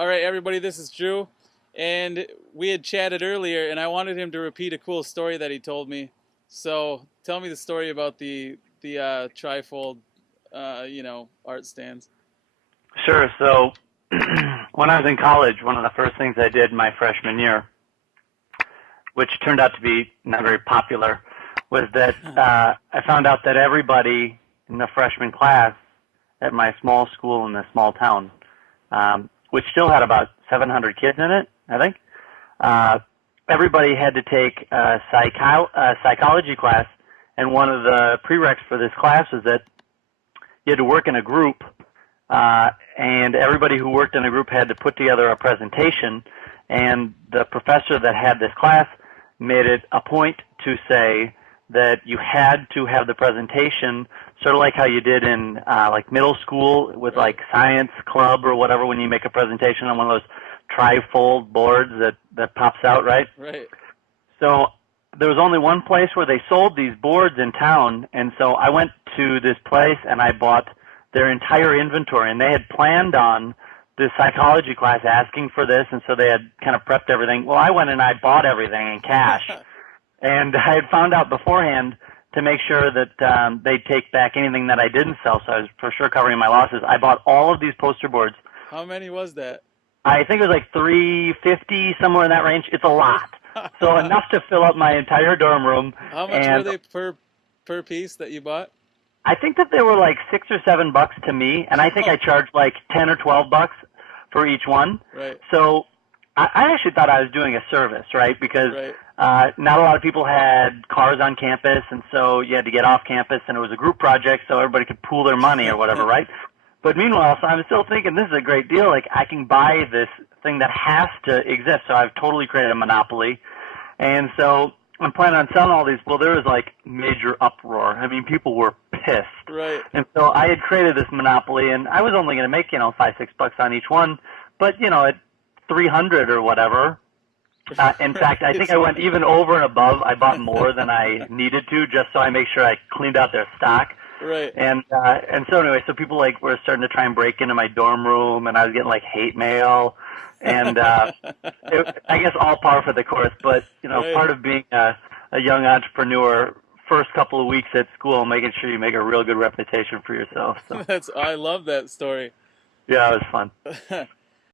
All right, everybody, this is Drew, and we had chatted earlier, and I wanted him to repeat a cool story that he told me. So tell me the story about the trifold, art stands. Sure. So when I was in college, one of the first things I did my freshman year, which turned out to be not very popular, was that I found out that everybody in the freshman class at my small school in a small town, which still had about 700 kids in it, I think, everybody had to take a psychology class, and one of the prereqs for this class was that you had to work in a group, and everybody who worked in a group had to put together a presentation, and the professor that had this class made it a point to say that you had to have the presentation sort of like how you did in like middle school with like science club or whatever, when you make a presentation on one of those trifold boards that pops out, right? Right. So there was only one place where they sold these boards in town, and so I went to this place and I bought their entire inventory, and they had planned on this psychology class asking for this, and so they had kind of prepped everything. Well, I went and I bought everything in cash, and I had found out beforehand to make sure that they'd take back anything that I didn't sell, so I was for sure covering my losses. I bought all of these poster boards. How many was that? I think it was like 350, somewhere in that range. It's a lot. So enough to fill up my entire dorm room. How much were they per piece that you bought? I think that they were like $6 or $7 to me, and I think I charged like 10 or $12 for each one. Right. So I actually thought I was doing a service, right? Because not a lot of people had cars on campus, and so you had to get off campus, and it was a group project, so everybody could pool their money or whatever, right? But meanwhile, so I'm still thinking this is a great deal. Like, I can buy this thing that has to exist, so I've totally created a monopoly. And so I'm planning on selling all these. Well, there was like major uproar. I mean, people were pissed. Right. And so I had created this monopoly, and I was only going to make, $5, $6 on each one. But, at 300 or whatever. In fact, I think I went even over and above. I bought more than I needed to, just so I make sure I cleaned out their stock. Right. And so anyway, so people were starting to try and break into my dorm room, and I was getting hate mail, and I guess all par for the course. But Right. part of being a young entrepreneur, first couple of weeks at school, making sure you make a real good reputation for yourself. So I love that story. yeah, it was fun.